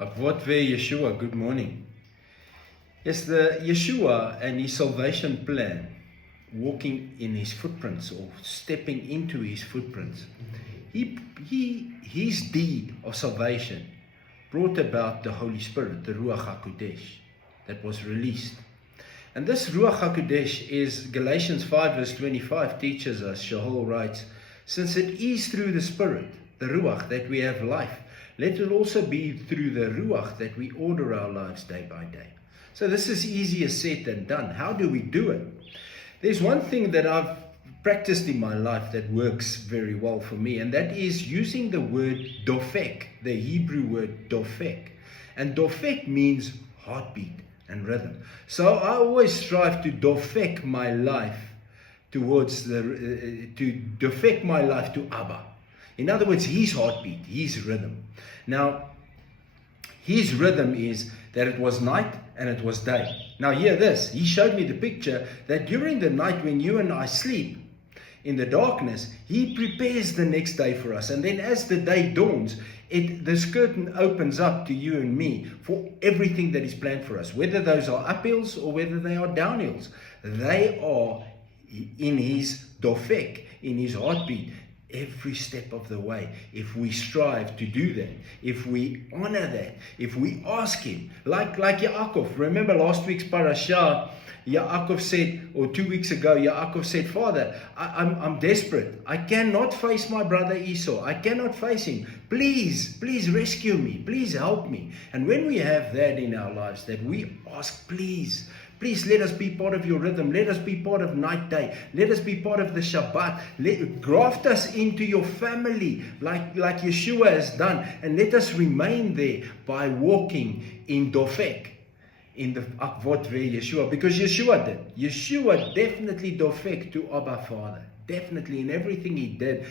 Avot Yeshua, good morning. Yes, the Yeshua and his salvation plan, walking in his footprints or stepping into his footprints, his deed of salvation brought about the Holy Spirit, the Ruach HaKodesh, that was released. And this Ruach HaKodesh is, Galatians 5 verse 25 teaches us, Shaul writes, since it is through the Spirit, the Ruach, that we have life, let it also be through the Ruach that we order our lives day by day. So this is easier said than done. How do we do it? There's one thing that I've practiced in my life that works very well for me, and that is using the word dofek, the Hebrew word dofek. And dofek means heartbeat and rhythm. So I always strive to dofek my life towards to dofek my life to Abba. In other words, his heartbeat, his rhythm. Now, his rhythm is that it was night and it was day. Now hear this, he showed me the picture that during the night when you and I sleep in the darkness, he prepares the next day for us. And then as the day dawns, the curtain opens up to you and me for everything that is planned for us. Whether those are uphills or whether they are downhills, they are in his dofek, in his heartbeat, every step of the way. If we strive to do that, if we honor that, if we ask him, like Yaakov. Remember last week's parashah, Yaakov said, or 2 weeks ago, Yaakov said, Father, I'm desperate. I cannot face my brother Esau. I cannot face him. Please rescue me. Please help me. And when we have that in our lives, that we ask, please let us be part of your rhythm. Let us be part of night day. Let us be part of the Shabbat. Graft us into your family like Yeshua has done. And let us remain there by walking in dofek, in the Avot Yeshua. Because Yeshua did. Yeshua definitely dofek to Abba Father. Definitely in everything he did.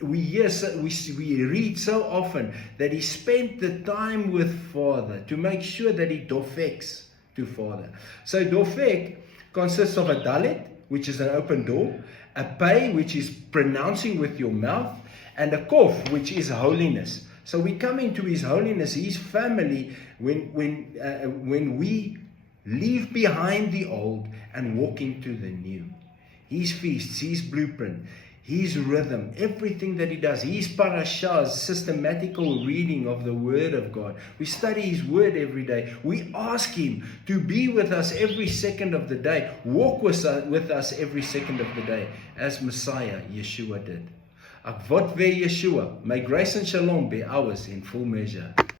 We read so often that he spent the time with Father to make sure that he dofeks to Father. So dofek consists of a dalet, which is an open door, a pei, which is pronouncing with your mouth, and a kof, which is holiness. So we come into his holiness, his family, when we leave behind the old and walk into the new. His feasts, his blueprint, his rhythm, everything that he does, his parashahs, systematical reading of the Word of God. We study his Word every day. We ask him to be with us every second of the day, walk with us every second of the day, as Messiah, Yeshua, did. Avot Yeshua, may grace and shalom be ours in full measure.